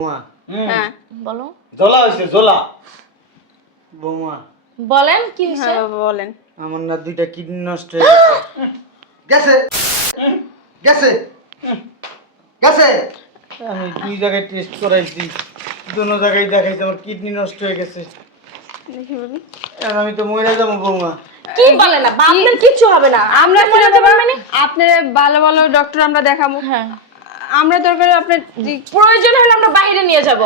বৌমা হ্যাঁ বলো। জ্বলা হইছে জ্বলা। বৌমা বলেন কি হইছে? বলেন। আমার না দুইটা কিডনি নষ্ট হয়ে গেছে গেছে গেছে। আমি দুই জায়গায় টেস্ট করাইছি, দুনো জায়গায় দেখাইছি আমার কিডনি নষ্ট হয়ে গেছে। দেখি বলি। এখন আমি তো মরে যাবো বৌমা। কি বলেন না, আপনার কিচ্ছু হবে না। আমরা মরে যাব মানে আপনার ভালো ভালো ডক্টর আমরা দেখাবো। হ্যাঁ, আমরা দরকারে আপনার প্রয়োজন হলে আমরা বাইরে নিয়ে যাব,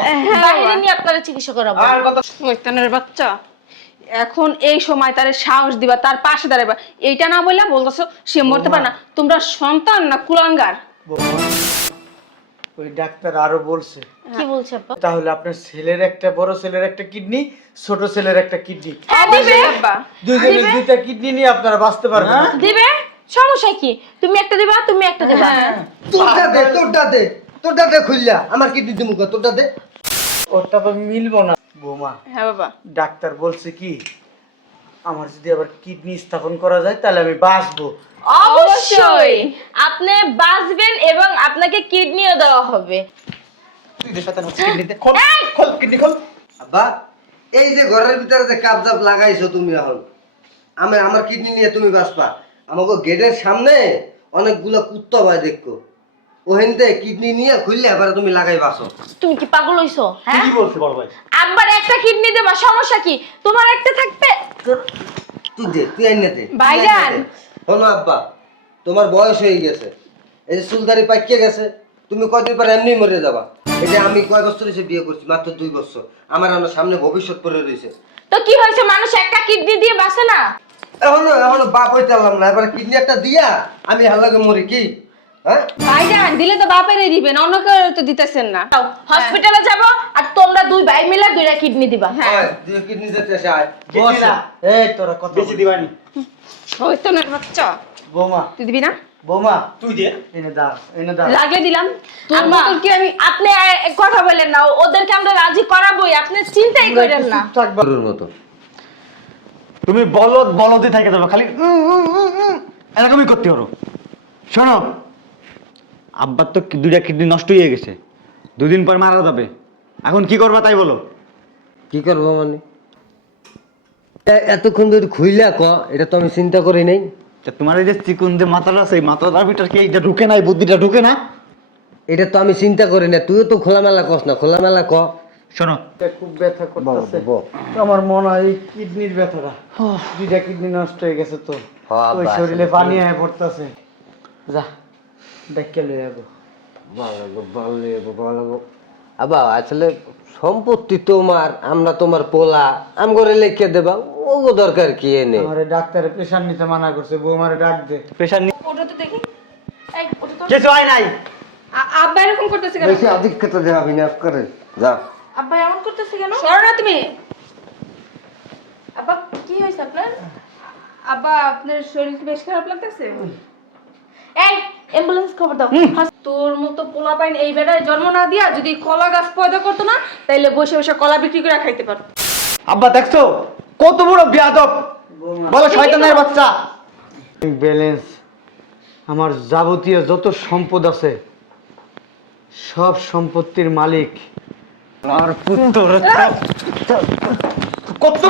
বাইরে নিয়ে আপনারা চিকিৎসা করাবো। আর কত শয়তানের বাচ্চা, এখন এই সময় তারে সাহস দিবা, তার পাশে দাঁড়াবা, এইটা না বললে বলতেছো সে মরতে পারে না। তোমরা সন্তান না কুলাঙ্গার? বৌমা, ওই ডাক্তার আরো বলছে কি বলছে আপা? তাহলে আপনার ছেলের একটা, বড় ছেলের একটা কিডনি, ছোট ছেলের একটা কিডনি, অবশ্যই আব্বা। দুইজনের দুইটা কিডনি নিয়ে আপনারা বাঁচতে পারবেন না। দিবে, সমস্যা কি? তুমি একটা দিবা, তুমি একটা দিবা। তোরটা দে খুললা আমার কিডনি দিমু কো তোরটা দে। ওটা তো মিলবো না বৌমা। হ্যাঁ বাবা। ডাক্তার বলছে কি, আমার যদি আবার কিডনি স্থাপন করা যায় তাহলে আমি বাঁচবো। অবশ্যই আপনি বাঁচবেন এবং আপনাকে কিডনিও দেওয়া হবে। তুই দে শয়তান হচ্ছে কিডনি দে, খোল খোল কিডনি খোল। আব্বা এই যে ঘরের ভিতরে যে কাপজাপ লাগাইছো তুমি, এখন আমার কিডনি নিয়ে তুমি বাঁচবা? আমাকে গেটের সামনে অনেকগুলো কুত্তা ভাই দেখো, ওহেনতে কিডনি নিয়ে খুললে এবারে তুমি লাগাই বাঁচো। তুমি কি পাগল হইছো? হ্যাঁ, কি বলছিস বড় ভাই? আব্বার একটা কিডনি দেবা, সমস্যা কি? তোমার একটা থাকবে। তুই দে, তুই আইনে দে। ভাইজান। শোনো আব্বা, তোমার বয়স হয়ে গেছে, এই যে চুলদারি পাকিয়ে গেছে, তুমি কয়দিন পর এমনি মরে যাবা। এই যে আমি কয় বছর এসে বিয়ে করছি, মাত্র 2 বছর, আমার আমার সামনে ভবিষ্যৎ পড়ে রয়েছে। তো কি হয়েছে, মানুষ একটা কিডনি দিয়ে বাঁচে না? এখনো বাপ হইতে পারলাম না, এবার কিডনি একটা দিয়া আমি হাল্লাকে মরি কি? হ্যাঁ ভাইজান দিলে তো বাপেরই দিবেন, অন্য কেউ তো দিতেছেন না। হসপিটালে যাব আর তোমরা দুই ভাই মিলে দুইটা কিডনি দিবা। হয়, তুই কিডনি দিতে চাই বস না, এই তোরা কথা বেশি দিবানি। শয়তানের বাচ্চা, বৌমা তুই দিবি না? বৌমা তুই দে, এনে দাও এনে দাও। লাগলে দিলাম। তোর আব্বা, মতন কি আমি আপনি কথা বলেন না, ওদেরকে আমরা রাজি করাবোই, আপনি চিন্তাই করেন না। থাকবা গরুর মতো। তুমি বলদই থাকে যাবে খালি এরকমই করতে পারো। শোনো, আব্বার তো দুইটা কিডনি নষ্ট হয়ে গেছে, 2 দিন পর মারা যাবে। এখন কি করবা তাই বলো? কি করবো মানে? এতক্ষণ যদি খুইলা ক, এটা তো আমি চিন্তা করি নাই। তা তোমার এই যে চিকুন যে মাথাটা আছে, এই মাথাটার ভিতর কি এইটা ঢুকে না, এই বুদ্ধিটা ঢুকে না? এটা তো আমি চিন্তা করি না, তুইও তো খোলামেলা কস না, খোলামেলা ক। শোনো, এটা খুব ব্যথা করতেছে। বল। আমার মনে হয় এই কিডনির ব্যথাটা, দুইটা কিডনি নষ্ট হয়ে গেছে তো, হ্যাঁ, ওই বাস। শরীরে পানি আয় পড়তেছে। যা দেখে লই যাবো। আবার আসলে সম্পত্তি তোমার, আমরা তোমার পোলা, আম করে লিখে দেবা, ওগো দরকার কি এনে? আমারে ডাক্তারে প্রেশার নিতে মানা করছে, বৌমারে ডাক দে। প্রেশার নিয়ে ওটা তো দেখি। এই ওটা তো কিছু হয় নাই। আব্বা এরকম করতেছে কেন? বেশি আধিক্যতা দেওয়া বিনাশ করে যা। আব্বা এমন করতেছে কেন? সরো না তুমি। আব্বা কি হয়েছে আপনার? আব্বা আপনার শরীর কি বেশ খারাপ লাগতেছে? এই অ্যাম্বুলেন্স খবর দাও। তোর মতো পোলা পাইন এই বেটায় জন্ম না দিয়া যদি কলা গাছ পয়দা করতো না, তাইলে বসে বসে কলা বিক্রি করে খাইতে পারতো। আব্বা দেখছো কত বড় বেয়াদব, বলো শয়তানের বাচ্চা। ব্যালেন্স, আমার যাবতীয় যত সম্পদ আছে সব সম্পত্তির মালিক আর পুত্র কত